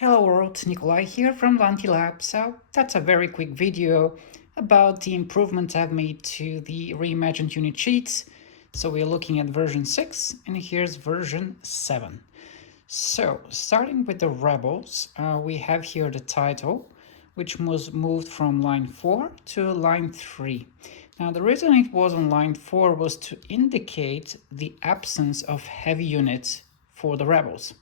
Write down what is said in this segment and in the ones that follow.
Hello world, Nikolai here from Lab. So that's a very quick video about the improvements I've made to the reimagined unit sheets. So we're looking at version 6 and here's version 7. So starting with the rebels, we have here the title, which was moved from line 4 to line 3. Now the reason it was on line 4 was to indicate the absence of heavy units for the rebels.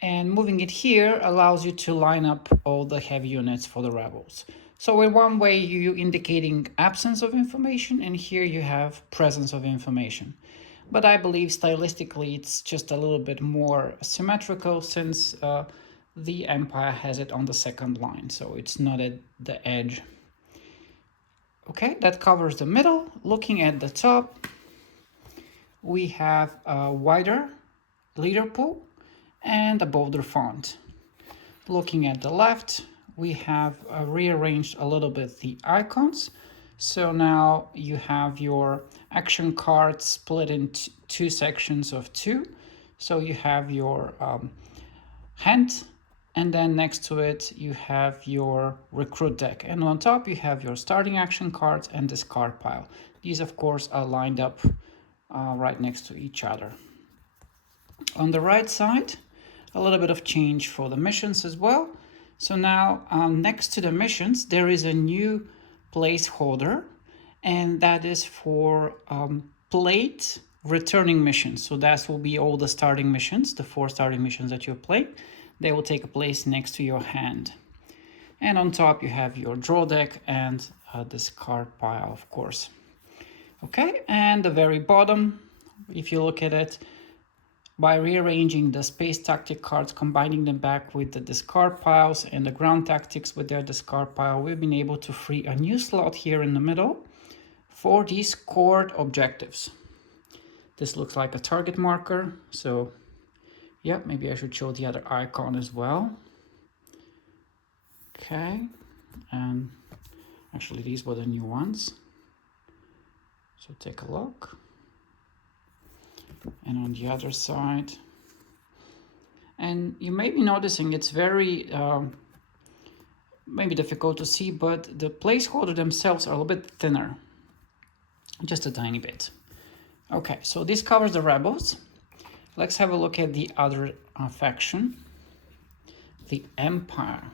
And moving it here allows you to line up all the heavy units for the rebels. So in one way you're indicating absence of information, and here you have presence of information. But I believe stylistically it's just a little bit more symmetrical since the Empire has it on the second line, so it's not at the edge. Okay, that covers the middle. Looking at the top, we have a wider leader pool and a bolder font. Looking at the left, we have rearranged a little bit the icons. So now you have your action card split into two sections of 2. So you have your hand, and then next to it you have your recruit deck. And on top you have your starting action cards and discard pile. These of course are lined up right next to each other. On the right side, a little bit of change for the missions as well. So now next to the missions, there is a new placeholder, and that is for plate returning missions. So that will be all the starting missions, the 4 starting missions that you play. They will take a place next to your hand. And on top you have your draw deck and discard pile, of course. Okay, and the very bottom, if you look at it, by rearranging the space tactic cards, combining them back with the discard piles and the ground tactics with their discard pile, we've been able to free a new slot here in the middle for these scored objectives. This looks like a target marker, so yeah, maybe I should show the other icon as well. Okay, and actually these were the new ones. So take a look. And on the other side, and you may be noticing it's very maybe difficult to see, but the placeholder themselves are a little bit thinner, just a tiny bit. Okay, so this covers the rebels. Let's have a look at the other faction, the Empire.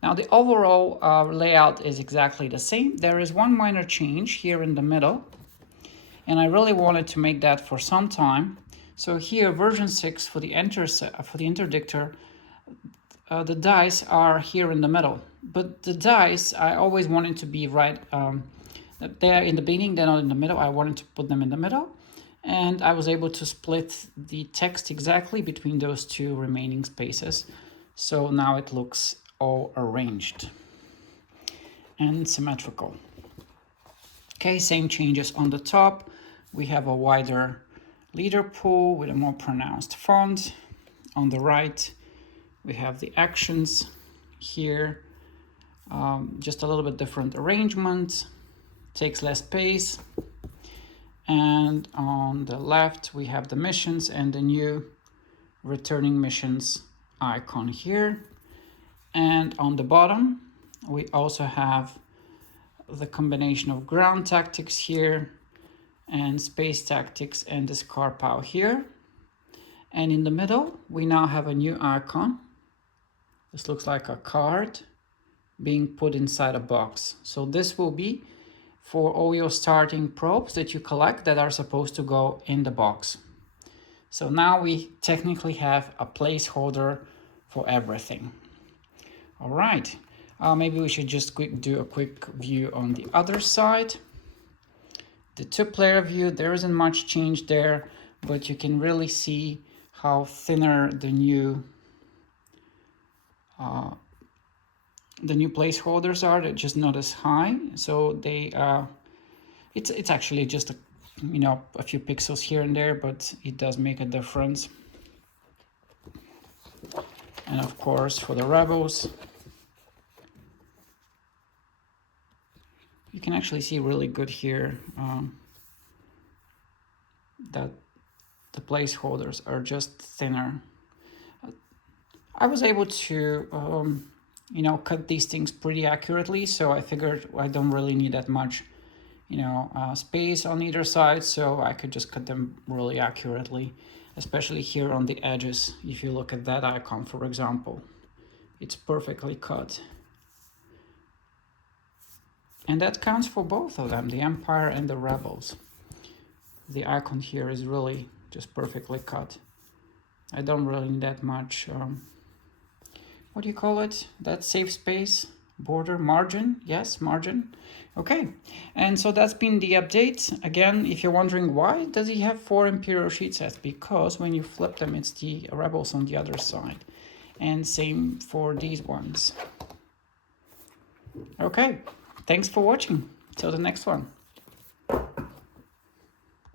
Now the overall layout is exactly the same. There is one minor change here in the middle, and I really wanted to make that for some time. So here, version 6 for the Interdictor, the dice are here in the middle. But the dice, I always wanted to be right there in the beginning, they're not in the middle. I wanted to put them in the middle. And I was able to split the text exactly between those 2 remaining spaces. So now it looks all arranged and symmetrical. Okay, same changes on the top. We have a wider leader pool with a more pronounced font. On the right, we have the actions here. Just a little bit different arrangement, takes less space. And on the left, we have the missions and the new returning missions icon here. And on the bottom, we also have the combination of ground tactics here and space tactics and discard pile here. And in the middle, we now have a new icon. This looks like a card being put inside a box. So this will be for all your starting probes that you collect that are supposed to go in the box. So now we technically have a placeholder for everything. All right, maybe we should just do a quick view on the other side. The 2-player view, there isn't much change there, but you can really see how thinner the new placeholders are. They're just not as high, so they it's actually just a few pixels here and there, but it does make a difference. And of course, for the rebels, you can actually see really good here that the placeholders are just thinner. I was able to, you know, cut these things pretty accurately, so I figured I don't really need that much, you know, space on either side, so I could just cut them really accurately, especially here on the edges. If you look at that icon, for example, it's perfectly cut. And that counts for both of them, the Empire and the Rebels. The icon here is really just perfectly cut. I don't really need that much, what do you call it? That safe space, border, margin, yes, margin. Okay, and so that's been the update. Again, if you're wondering why does he have 4 Imperial sheets, that's because when you flip them, it's the Rebels on the other side. And same for these ones. Okay, thanks for watching. Till the next one.